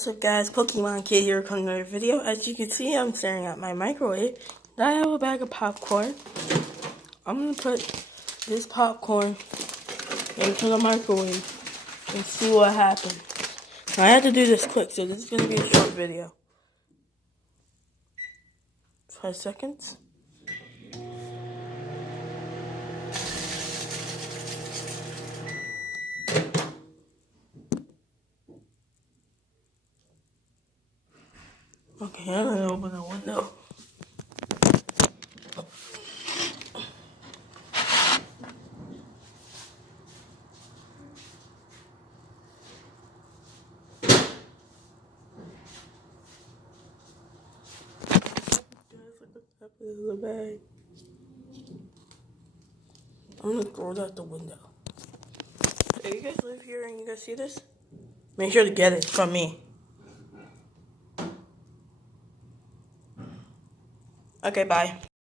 What's up guys, Pokemon Kid here with another video. As you can see, I'm staring at my microwave. And I have a bag of popcorn. I'm going to put this popcorn into the microwave and see what happens. Now, I have to do this quick, so this is going to be a short video. 5 seconds. Okay, I'm going to open the window. The bag. I'm gonna throw it out the window. So you guys live here and you guys see this? Make sure to get it from me. Okay, bye.